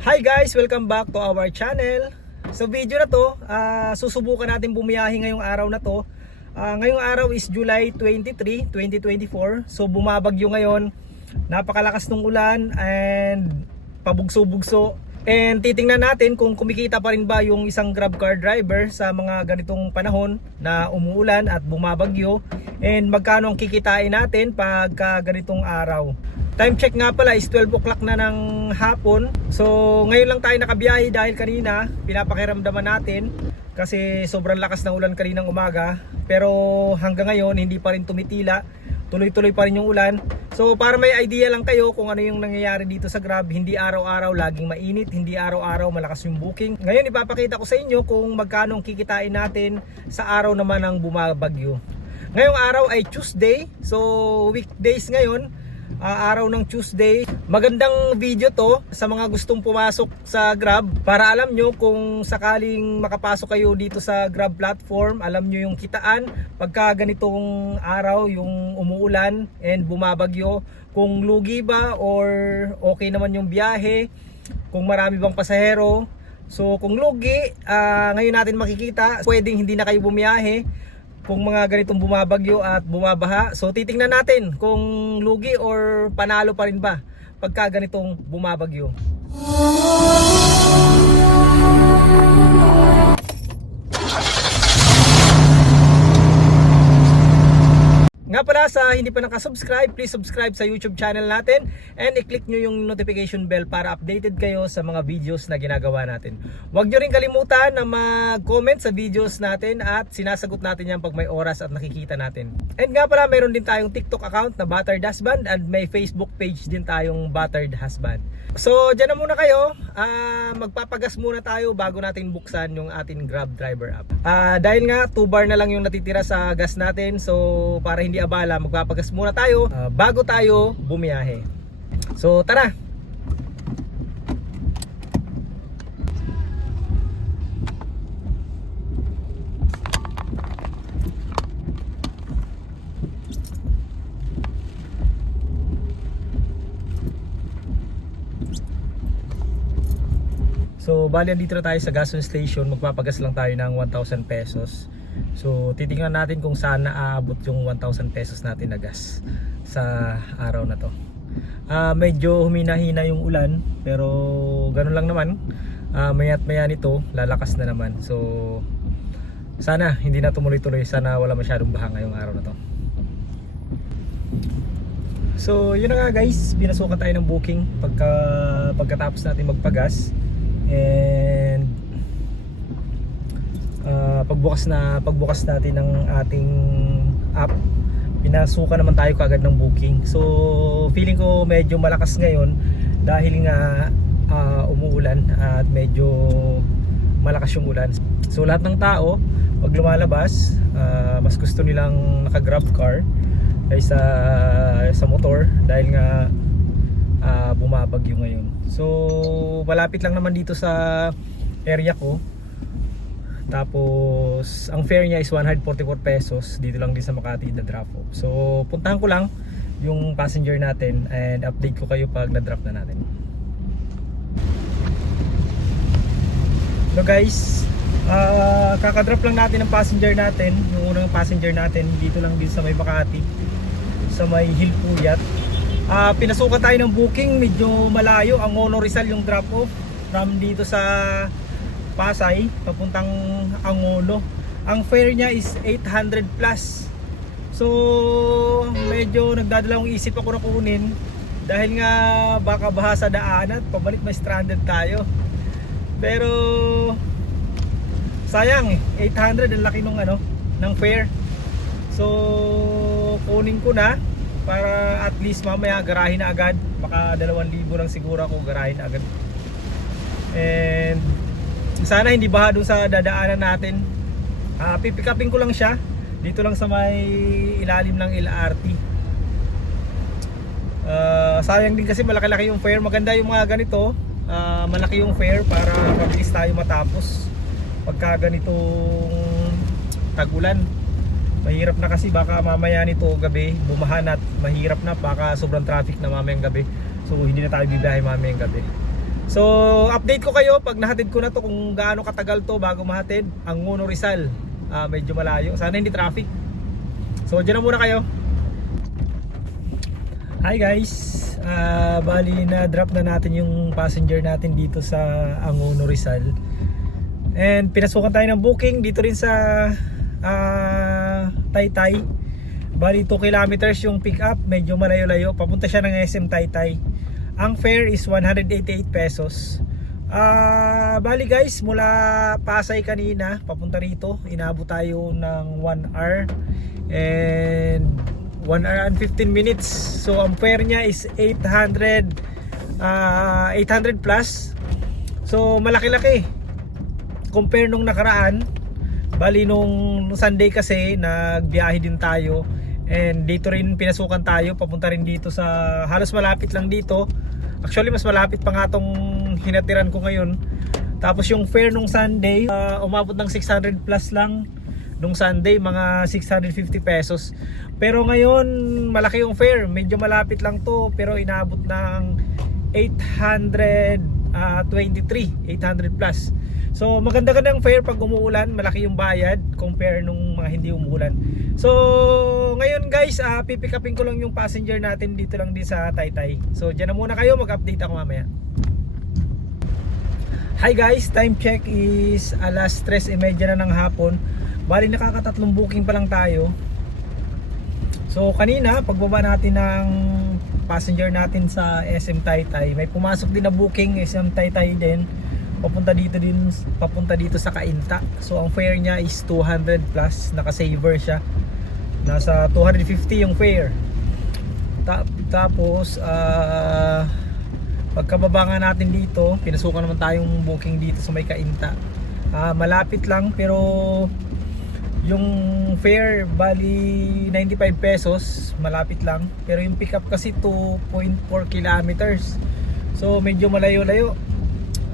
Hi guys! Welcome back to our channel. Sa video na to, ah, susubukan natin bumiyahe ngayong araw na to. Ah, ngayong araw is July 23, 2024. So bumabagyo ngayon. Napakalakas ng ulan and pabugso-bugso. And titingnan natin kung kumikita pa rin ba yung isang grab car driver sa mga ganitong panahon na umuulan at bumabagyo. And magkano ang kikitain natin pagka ganitong araw. Time check nga pala is 12 o'clock na ng hapon. So ngayon lang tayo nakabiyahe dahil kanina pinapakiramdaman natin kasi sobrang lakas ng ulan kaninang umaga. Pero hanggang ngayon hindi pa rin tumitila. Tuloy-tuloy pa rin yung ulan. So para may idea lang kayo kung ano yung nangyayari dito sa Grab, hindi araw-araw laging mainit, hindi araw-araw malakas yung booking. Ngayon ipapakita ko sa inyo kung magkano ang kikitain natin sa araw naman ng bumabagyo. Ngayong araw ay Tuesday. So weekdays ngayon, ah, araw ng Tuesday. Magandang video to sa mga gustong pumasok sa Grab para alam nyo kung sakaling makapasok kayo dito sa Grab platform, alam nyo yung kitaan pagka ganitong araw yung umuulan and bumabagyo, kung lugi ba or okay naman yung biyahe, kung marami bang pasahero. So kung lugi, ah, ngayon natin makikita, pwedeng hindi na kayo bumiyahe kung mga ganitong bumabagyo at bumabaha. So titingnan natin kung lugi or panalo pa rin ba pagka ganitong bumabagyo. Nga pala sa hindi pa nakasubscribe, please subscribe sa YouTube channel natin and i-click nyo yung notification bell para updated kayo sa mga videos na ginagawa natin. Huwag nyo rin kalimutan na mag-comment sa videos natin at sinasagot natin yan pag may oras at nakikita natin. And nga pala, mayroon din tayong TikTok account na Battered Husband and may Facebook page din tayong Battered Husband. So, dyan na muna kayo. Ah, magpapagas muna tayo bago natin buksan yung ating Grab driver app. Ah, dahil nga 2 bar na lang yung natitira sa gas natin. So, para hindi abala, magpapagas muna tayo ah, bago tayo bumiyahe. So, tara. So, bali dito na tayo sa gasoline station, magpapagas lang tayo ng 1,000 pesos. So, titingnan natin kung saan naaabot yung 1,000 pesos natin na gas sa araw na to. Ah, medyo humina-hina yung ulan, pero ganun lang naman. Ah, maya't maya nito, lalakas na naman. So, sana hindi na tumuloy-tuloy, sana wala masyadong baha ngayong araw na to. So, yun na nga guys, binasukan tayo ng booking pagka pagkatapos natin magpagas. And ah, pagbukas na pagbukas natin ng ating app, pinasukan naman tayo kagad ng booking. So, feeling ko medyo malakas ngayon dahil nga ah, umuulan at medyo malakas yung ulan. So, lahat ng tao pag lumalabas, ah, mas gusto nilang naka-grab car kaysa sa motor dahil nga ah, bumabagyo ngayon. So, malapit lang naman dito sa area ko. Tapos, ang fare niya is 144 pesos dito lang din sa Makati na drop off. So, puntahan ko lang yung passenger natin and update ko kayo pag na-drop na natin. So guys, ah kakadrop lang natin ang passenger natin, yung unang passenger natin dito lang din sa may Makati, sa may Hilpuyat. Ah, pinasukan tayo ng booking, medyo malayo ang Ono Rizal yung drop off from dito sa Pasay papuntang Angono. Ang fare niya is 800 plus. So, medyo nagdadalawang isip ako na kunin dahil nga baka baha sa daan at pabalik may stranded tayo. Pero sayang eh 800 ang laki nung ano ng fare. So, kunin ko na para at least mamaya garahin na agad. Baka 2,000 lang siguro ako garahin na agad. And sana hindi baha dun sa dadaanan natin. Uh, pipikapin ko lang siya dito lang sa may ilalim ng LRT Ah, sayang din kasi malaki-laki yung fare. Maganda yung mga ganito. Ah, malaki yung fare para mabilis tayo matapos pagka ganitong tagulan mahirap na kasi baka mamaya nito gabi bumahan at mahirap na baka sobrang traffic na mamayang gabi so hindi na tayo bibiyahe mamayang gabi So, update ko kayo pag nahatid ko na to kung gaano katagal to bago mahatid ang Nguno Rizal. Ah, medyo malayo. Sana hindi traffic. So, dyan na muna kayo. Hi guys. Ah, bali na drop na natin yung passenger natin dito sa Angono Rizal. And pinasukan tayo ng booking dito rin sa ah, Taytay. Bali 2 kilometers yung pick up, medyo malayo-layo. Papunta siya ng SM Taytay. Ang fare is 188 pesos. Ah, bali guys, mula Pasay kanina papunta rito, inabot tayo ng 1 hour and 1 hour and 15 minutes. So ang fare niya is 800 ah 800 plus. So malaki-laki. Compare nung nakaraan, bali nung Sunday kasi nagbiyahe din tayo. And dito rin pinasukan tayo papunta rin dito sa halos malapit lang dito. Actually mas malapit pa nga tong hinatiran ko ngayon. Tapos yung fare nung Sunday ah, umabot ng 600 plus lang. Nung Sunday mga 650 pesos. Pero ngayon malaki yung fare. Medyo malapit lang to pero inabot ng 823 800 plus So maganda-ganda ang fare pag umuulan, malaki yung bayad compare nung mga hindi umuulan. So ngayon guys, uh, pipick upin ko lang yung passenger natin dito lang din sa Taytay. So diyan na muna kayo, mag-update ako mamaya. Hi guys, time check is alas 3.30 na ng hapon. Bali nakakatatlong booking pa lang tayo. So kanina, pagbaba natin ng passenger natin sa SM Taytay, may pumasok din na booking SM Taytay din papunta dito din papunta dito sa Kainta. So ang fare niya is 200 plus. Naka-saver siya. Nasa 250 yung fare. Ta- tapos ah pagkababa nga natin dito pinasukan naman tayong booking dito sa may Kainta. Ah, malapit lang pero yung fare bali 95 pesos malapit lang. Pero yung pick up kasi 2.4 kilometers. So medyo malayo-layo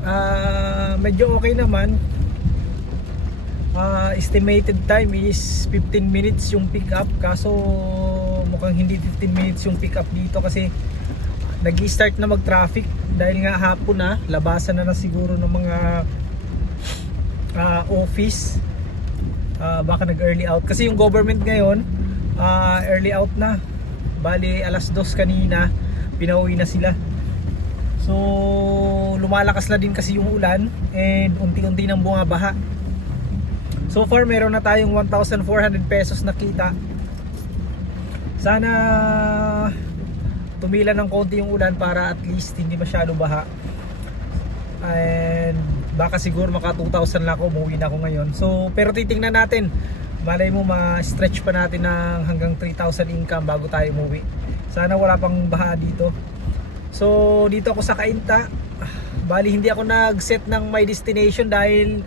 Ah, medyo okay naman. Ah, estimated time is 15 minutes yung pick up kaso mukhang hindi 15 minutes yung pick up dito kasi nag-start na mag-traffic dahil nga hapon na, labasan na na siguro ng mga ah, office. Ah, baka nag-early out kasi yung government ngayon ah, early out na. Bali alas 2 kanina, pinauwi na sila. So lumalakas na din kasi yung ulan and unti-unti nang bumabaha. So far meron na tayong 1,400 pesos na kita. Sana tumila ng konti yung ulan para at least hindi masyado baha. And baka siguro maka 2,000 lang ako, umuwi na ako ngayon. So pero titingnan natin. Malay mo ma-stretch pa natin ng hanggang 3,000 income bago tayo umuwi. Sana wala pang baha dito. So dito ako sa Kainta. Bali hindi ako nag-set ng my destination dahil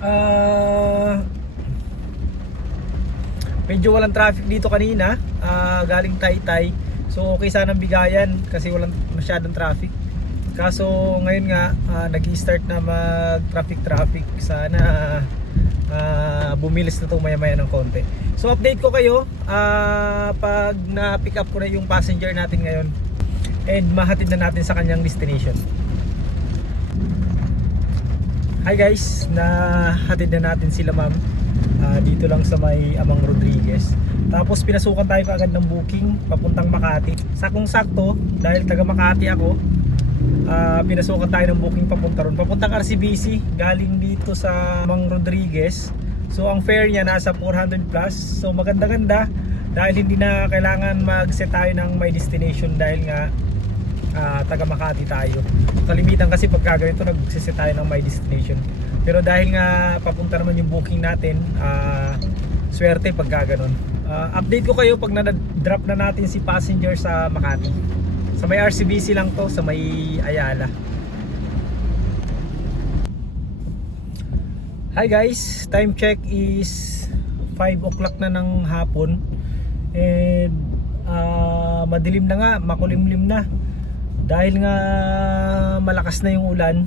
ah medyo walang traffic dito kanina. Ah, galing Taytay. So okay sanang bigayan kasi walang masyadong traffic. Kaso ngayon nga ah, nag-start na mag-traffic traffic. Sana ah, bumilis na to maya-maya ng konti. So update ko kayo ah, pag na-pick up ko na yung passenger natin ngayon and mahatid na natin sa kanyang destination. Hi guys, nahatid na natin sila ma'am Ah, dito lang sa may Amang Rodriguez. Tapos pinasukan tayo kaagad ng booking papuntang Makati. Sakong sakto dahil taga Makati ako. ah, pinasukan tayo ng booking papunta ron. Papuntang RCBC galing dito sa Amang Rodriguez. So ang fare niya nasa 400 plus. So maganda-ganda dahil hindi na kailangan mag-set tayo ng my destination dahil nga ah, taga Makati tayo. Kalimitan kasi pagka ganito nagsiset tayo ng my destination. Pero dahil nga papunta naman yung booking natin, ah, swerte pagka ganun. Ah, update ko kayo pag na-drop na natin si passenger sa Makati. Sa may RCBC lang to, sa may Ayala. Hi guys, time check is 5 o'clock na ng hapon and ah, madilim na nga, makulimlim na dahil nga malakas na yung ulan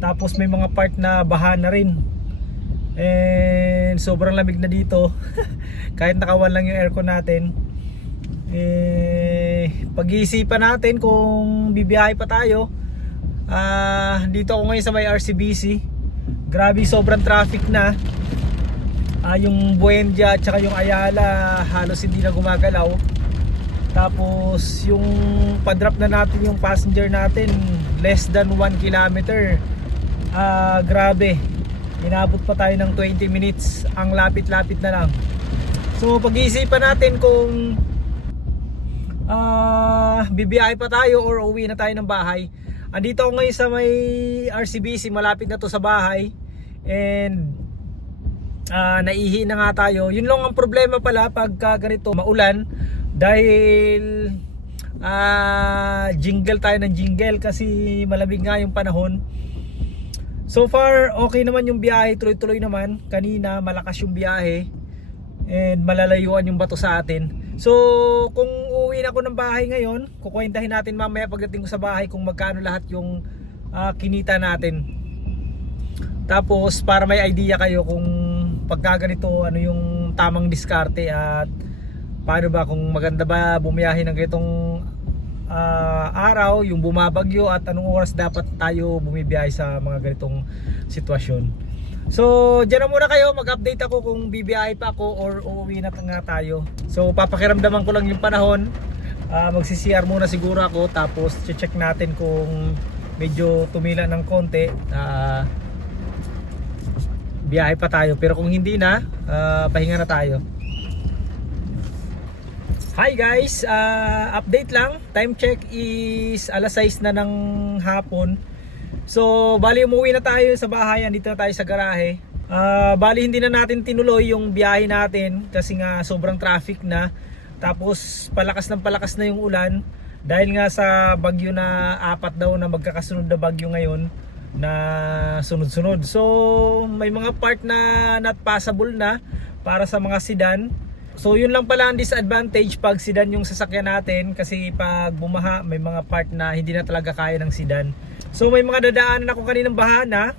tapos may mga part na baha na rin and sobrang lamig na dito kahit nakawan lang yung aircon natin eh pag-iisipan natin kung bibiyahe pa tayo. Ah, dito ako ngayon sa may RCBC. Grabe sobrang traffic na. Ah, yung Buendia at saka yung Ayala halos hindi na gumagalaw. Tapos yung pa-drop na natin yung passenger natin less than 1 kilometer. Ah, grabe. Inabot pa tayo ng 20 minutes. Ang lapit-lapit na lang. So pag-iisipan natin kung ah bibiyahe pa tayo or uwi na tayo ng bahay. Andito ako ngayon sa may RCBC, malapit na to sa bahay. And ah naihi na nga tayo. Yun lang ang problema pala pagka ganito maulan dahil ah jingle tayo ng jingle kasi malamig nga yung panahon. So far, okay naman yung biyahe, tuloy-tuloy naman. Kanina, malakas yung biyahe. And malalayuan yung bato sa atin. So, kung uwi na ako ng bahay ngayon, kukwentahin natin mamaya pagdating ko sa bahay kung magkano lahat yung ah, kinita natin. Tapos, para may idea kayo kung pagka ganito, ano yung tamang diskarte at paano ba kung maganda ba bumiyahe ng ganitong ah, araw, yung bumabagyo at anong oras dapat tayo bumibiyahe sa mga ganitong sitwasyon. So, dyan na muna kayo, mag-update ako kung bibiyahe pa ako or uuwi na nga tayo. So, papakiramdaman ko lang yung panahon. Ah, magsi-CR muna siguro ako tapos check natin kung medyo tumila ng konti. Ah, biyahe pa tayo pero kung hindi na, ah, pahinga na tayo. Hi guys, Ah, update lang. Time check is alas 6 na ng hapon. So, bali umuwi na tayo sa bahay, andito na tayo sa garahe. Ah, bali hindi na natin tinuloy yung biyahe natin kasi nga sobrang traffic na. Tapos palakas ng palakas na yung ulan dahil nga sa bagyo na apat daw na magkakasunod na bagyo ngayon na sunod-sunod. So, may mga part na not passable na para sa mga sedan. So yun lang pala ang disadvantage pag sedan yung sasakyan natin kasi pag bumaha may mga part na hindi na talaga kaya ng sedan. So may mga dadaanan ako kaninang baha na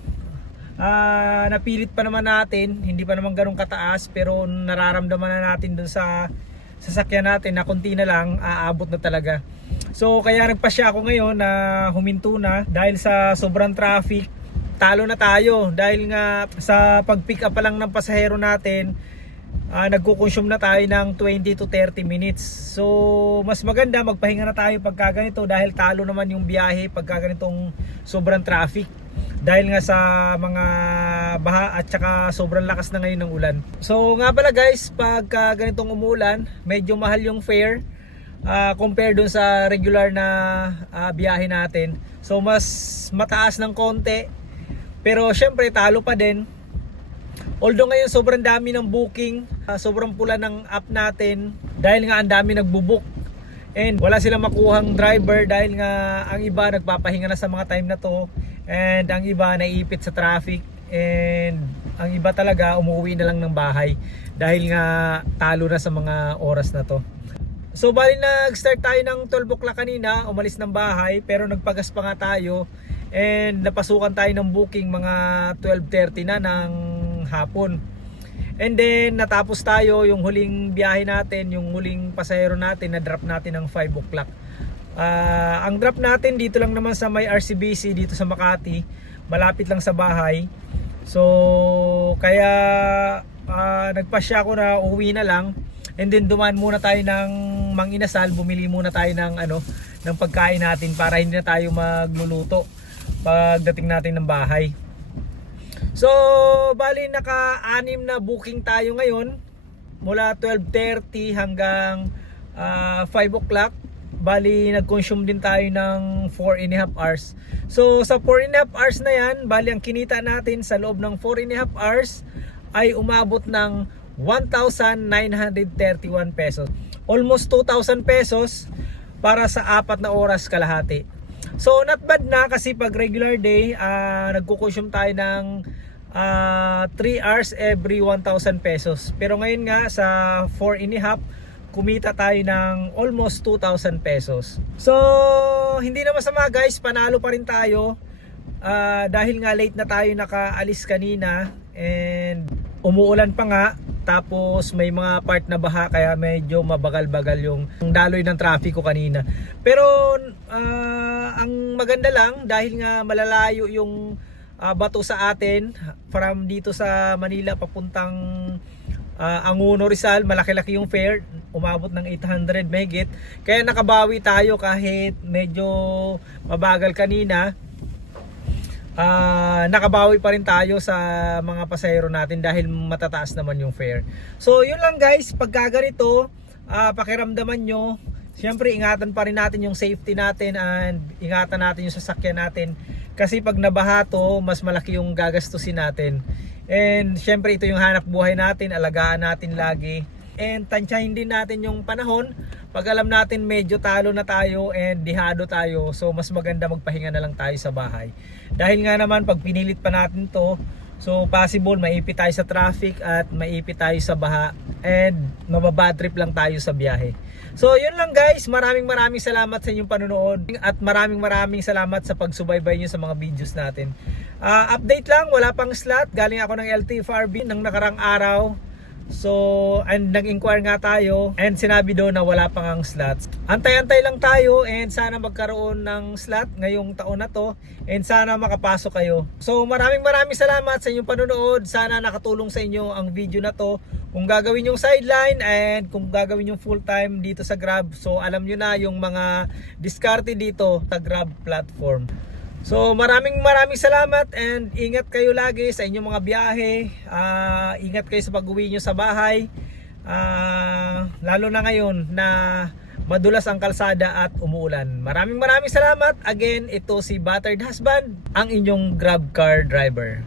Ah, napilit pa naman natin, hindi pa naman ganun kataas pero nararamdaman na natin dun sa sasakyan natin na konti na lang aabot na talaga. So kaya nagpasya ako ngayon na huminto na dahil sa sobrang traffic. Talo na tayo dahil nga sa pag-pick up pa lang ng pasahero natin uh, nagko-consume na tayo ng 20 to 30 minutes. So, mas maganda magpahinga na tayo pagka ganito dahil talo naman yung biyahe pagka ganitong sobrang traffic. Dahil nga sa mga baha at saka sobrang lakas na ngayon ng ulan. So, nga pala guys, pagka ganitong umulan, medyo mahal yung fare uh, compare dun sa regular na uh, biyahe natin. So, mas mataas ng konti. Pero syempre, talo pa din Although ngayon sobrang dami ng booking, ah, sobrang pula ng app natin dahil nga ang dami nagbo-book. And wala silang makuhang driver dahil nga ang iba nagpapahinga na sa mga time na to and ang iba naiipit sa traffic and ang iba talaga umuwi na lang ng bahay dahil nga talo na sa mga oras na to. So bali nag-start tayo ng 12 o'clock kanina, umalis ng bahay pero nagpagas pa nga tayo and napasukan tayo ng booking mga 12.30 na ng hapon. And then natapos tayo yung huling biyahe natin, yung huling pasahero natin na drop natin ng 5 o'clock. Ah, ang drop natin dito lang naman sa may RCBC dito sa Makati, malapit lang sa bahay. So kaya ah, nagpasya ako na uwi na lang. And then dumaan muna tayo ng Mang Inasal, bumili muna tayo ng ano ng pagkain natin para hindi na tayo magluluto pagdating natin ng bahay. So, bali naka-anim na booking tayo ngayon mula 12.30 hanggang ah, 5 o'clock. Bali, nag-consume din tayo ng 4 and a half hours. So, sa 4 and a half hours na yan, bali ang kinita natin sa loob ng 4 and a half hours ay umabot ng 1,931 pesos. Almost 2,000 pesos para sa apat na oras kalahati. So not bad na kasi pag regular day, uh, nagko-consume tayo ng uh, 3 hours every 1,000 pesos. Pero ngayon nga sa 4 and a half, kumita tayo ng almost 2,000 pesos. So hindi na masama guys, panalo pa rin tayo. Uh, dahil nga late na tayo nakaalis kanina and umuulan pa nga Tapos may mga part na baha kaya medyo mabagal-bagal yung daloy ng traffic ko kanina. Pero ah, ang maganda lang dahil nga malalayo yung ah, bato sa atin from dito sa Manila papuntang Ah, Anguno Rizal, malaki-laki yung fare, umabot ng 800 megit. Kaya nakabawi tayo kahit medyo mabagal kanina. Ah, nakabawi pa rin tayo sa mga pasahero natin dahil matataas naman yung fare. So, yun lang guys, pagka ganito, ah, pakiramdaman nyo, Siyempre, ingatan pa rin natin yung safety natin and ingatan natin yung sasakyan natin. Kasi pag nabaha to, mas malaki yung gagastusin natin. And syempre, ito yung hanap buhay natin, alagaan natin lagi. And tansyahin din natin yung panahon. Pag alam natin medyo talo na tayo and dihado tayo, so mas maganda magpahinga na lang tayo sa bahay. Dahil nga naman, pag pinilit pa natin to, So possible maipit tayo sa traffic at maipit tayo sa baha and mababad trip lang tayo sa biyahe. So yun lang guys, maraming maraming salamat sa inyong panonood at maraming maraming salamat sa pagsubaybay nyo sa mga videos natin. Ah, update lang, wala pang slot. Galing ako ng LTFRB ng nakarang araw. So, and nag-inquire nga tayo and sinabi doon na wala pang ang slots. Antay-antay lang tayo and sana magkaroon ng slot ngayong taon na to and sana makapasok kayo. So, maraming maraming salamat sa inyong panonood. Sana nakatulong sa inyo ang video na to. Kung gagawin yung sideline and kung gagawin yung full time dito sa Grab. So, alam nyo na yung mga diskarte dito sa Grab platform. So maraming maraming salamat and ingat kayo lagi sa inyong mga biyahe. Ah, ingat kayo sa pag-uwi nyo sa bahay. Ah, lalo na ngayon na madulas ang kalsada at umuulan. Maraming maraming salamat. Again, ito si Battered Husband, ang inyong Grab car driver.